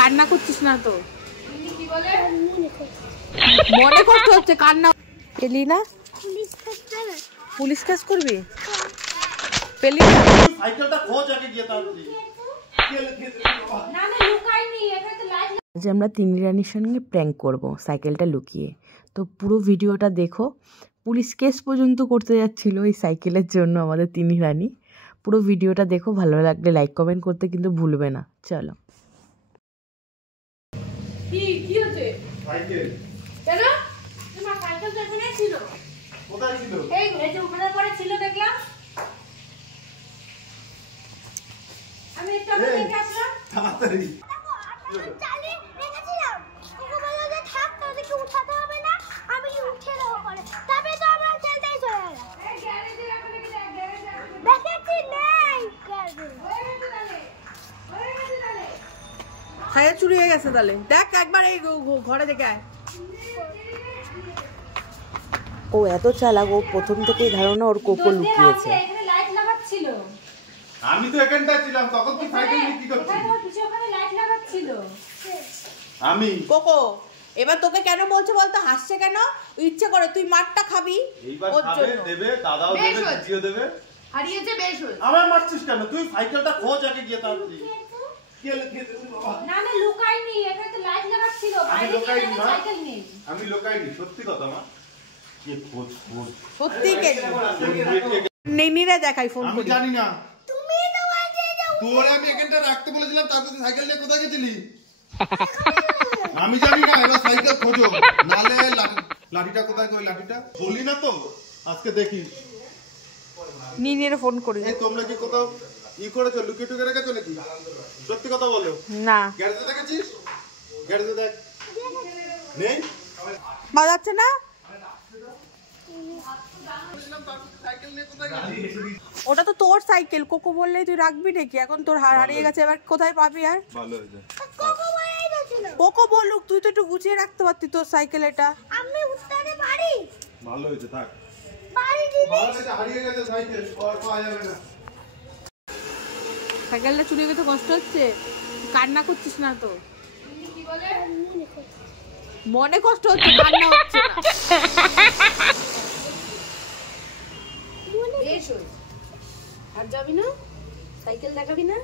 কান্না করছিস না তো? মনে কষ্ট হচ্ছে, কান্না পেলি না? পুলিশ কেস করবি? পেলি না? সাইকেলটা খোঁজ আগে গিয়ে তাড়াতাড়ি। না না লুকাইনি, এটা তো লাইট। আজ আমরা তিন্নি রানীর সঙ্গে প্র্যাঙ্ক করব সাইকেলটা লুকিয়ে। তো পুরো ভিডিওটা দেখো। পুলিশ কেস পর্যন্ত করতে যাচ্ছিল এই সাইকেলের জন্য আমাদের তিন্নি রানী। পুরো ভিডিওটা দেখো, ভালো লাগলে লাইক কমেন্ট করতে কিন্তু ভুলবে না। চলো। কি হচ্ছে? সাইকেল কেন? তোমার সাইকেল তো এখানে ছিল। কোথায় ছিল? এই যে উপরে পড়ে ছিল দেখলাম। আমি একটু আগে দেখে আসলাম। তাড়াতাড়ি চালিয়ে রেখেছিলাম। ওকে বললো যে থাক, তোদেরকে উঠাতে হবে না, আমি উঠে দেবো পরে। তবে তো আমরা চলতেই চলে গেলাম। এই গ্যারেজে রাখলে কি গ্যারেজে দেখেছি নেই গ্যারেজে। হয়ে গেছে তাহলে। খায়া চুরি হয়ে গেছে তাহলে। দেখ একবার এই ঘরে দেখে আয়। ও এত চালাক, ও প্রথম থেকেই ধারণা ওর কোকো লুকিয়েছে। এখানে লাইট লাগাচ্ছিল। আমি তো এখানটা ছিলাম, তখন তুই সাইকেল নিয়ে কি করছিস? এখানে ওর পিছে ওখানে লাইট লাগাচ্ছিল। আমি কোকো এবার তোকে কেন বলছে বলতো? হাসছে কেন? ইচ্ছে করে তুই মারটা খাবি। এইবার খাবে, দেবে, দাদাও দেবে, দিদিও দেবে। হারিয়েছে বেশ হয়েছে। আমার মারছিস কেন? তুই সাইকেলটা খোঁজ আগে গিয়ে তাড়াতাড়ি। না না লুকাইনি, এখানে তো লাইট লাগাচ্ছিল। বাইরে গিয়ে সাইকেল নেই। আমি লুকাইনি, সত্যি কথা মা। কি খোঁজ সত্যি কে? নেনিরা দেখাই ফোন করে। আমি জানি না। তুমি তো বলছিলে যে তোরে আমি এখানটা রাখতে বলেছিলাম, তারপর সাইকেল নিয়ে কোথায় গেছিলি? আমি জানি না, এবার সাইকেল খোঁজো। নালে লাঠিটা কোথায় গেল? লাঠিটা বললি না তো, আজকে দেখি। নিনিরে ফোন করি। এই তোমরা কি কোথাও করেছো, লুকিয়ে টুকিয়ে রেখেছো নাকি? সত্যি কথা বলো। না গ্যারেজে দেখেছিস? গ্যারেজে দেখ। নেই বাজাচ্ছে না। ওটা তো তোর সাইকেল, কোকো বললেই তুই রাখবি নাকি? এখন তোর হারিয়ে গেছে, এবার কোথায় পাবি? আর ভালো হয়েছে কোকো বলুক, তুই তো একটু গুছিয়ে রাখতে পারতি তোর সাইকেল। এটা আমি উঠতে পারি। ভালো হয়েছে, থাক। বাড়ি দিবি, হারিয়ে গেছে সাইকেল, আর পাওয়া যাবে না। সাইকেলটা চুরি গেছে, কষ্ট হচ্ছে, কান্না করছিস না তো? কি বলে মনে কষ্ট হচ্ছে, কান্না হচ্ছে না। আর যাবি না? সাইকেল দেখাবি না?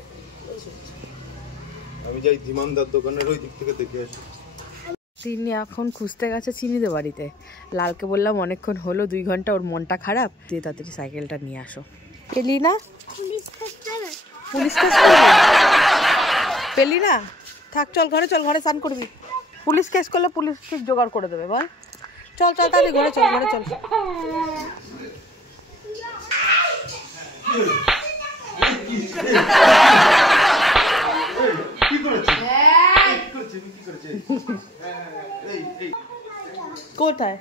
আমি যাই ধীমানদার দোকানের ওই দিক থেকে দেখে আসি। তিনি এখন খুঁজতে গেছে চিনিদের বাড়িতে। লালকে বললাম অনেকক্ষণ হলো, 2 ঘন্টা, ওর মনটা খারাপ, দিয়ে তাড়াতাড়ি সাইকেলটা নিয়ে আসো। পেলি না? পুলিশ কেস পেলি না? থাক, চল ঘরে, চল ঘরে স্নান করবি। পুলিশ কেস করলে পুলিশ ঠিক জোগাড় করে দেবে, বল। চল চল তাড়াতাড়ি ঘরে চল, ঘরে চল। কোথায়?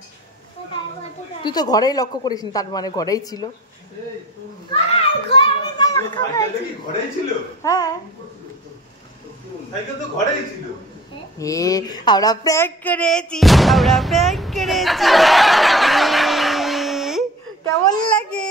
তুই তো ঘরেই লক্ষ্য করিস নি, তার মানে ঘরেই ছিল। হ্যাঁ আমরা প্র্যাঙ্ক করেছি, আমরা প্র্যাঙ্ক করেছি। কেমন লাগে?